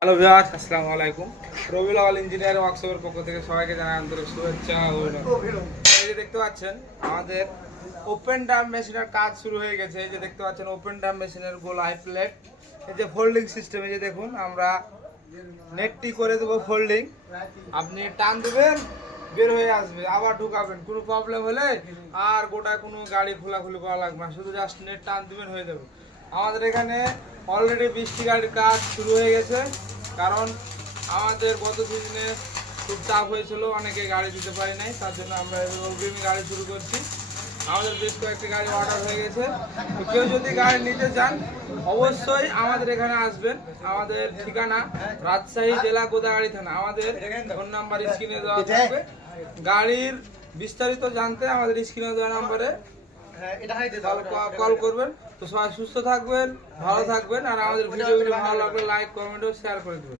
Hello viewers, আসসালামু আলাইকুম। রবিউল আওয়াল engineering ওয়ার্কশপের পক্ষ থেকে সবাইকে জানাই আন্তরিক শুভেচ্ছা ও অভিনন্দন। এই যে দেখতে পাচ্ছেন আমাদের ওপেন ডাম মেশিনের কাজ শুরু হয়ে গেছে। এই যে দেখতে পাচ্ছেন ওপেন ডাম মেশিনের গোলাই প্লেট, এই যে ফোল্ডিং সিস্টেম। এই যে দেখুন আমরা নেটটি করে দেবো ফোল্ডিং, আপনি টান দেবেন বের হয়ে আসবে, আবার ঢুকাবেন। কোনো প্রবলেম হলে আর গোটায় কোনো গাড়ি খোলাখুলি করা লাগবে না, শুধু জাস্ট নেট টান দিবেন হয়ে যাবে। আমাদের এখানে অলরেডি 20টি গাড়ির কাজ শুরু হয়ে গেছে, কারণ আমাদের গত সিজনে খুব চাপ হয়েছিল, অনেকে গাড়ি দিতে পারি নাই, তার জন্য আমরা অগ্রিমী গাড়ি শুরু করছি। আমাদের বেশ কয়েকটি গাড়ি অর্ডার হয়ে গেছে। তো কেউ যদি গাড়ি নিতে চান অবশ্যই আমাদের এখানে আসবেন। আমাদের ঠিকানা রাজশাহী জেলা গোদাগাড়ি থানা। আমাদের ফোন নাম্বার স্ক্রিনে দেওয়া থাকবে। গাড়ির বিস্তারিত জানতে আমাদের স্ক্রিনে দেওয়া নাম্বারে কল করবেন। তো সবাই সুস্থ থাকবেন, ভালো থাকবেন, আর আমাদের ভিডিওগুলো ভালো লাগলে লাইক, কমেন্ট ও শেয়ার করে দেবেন।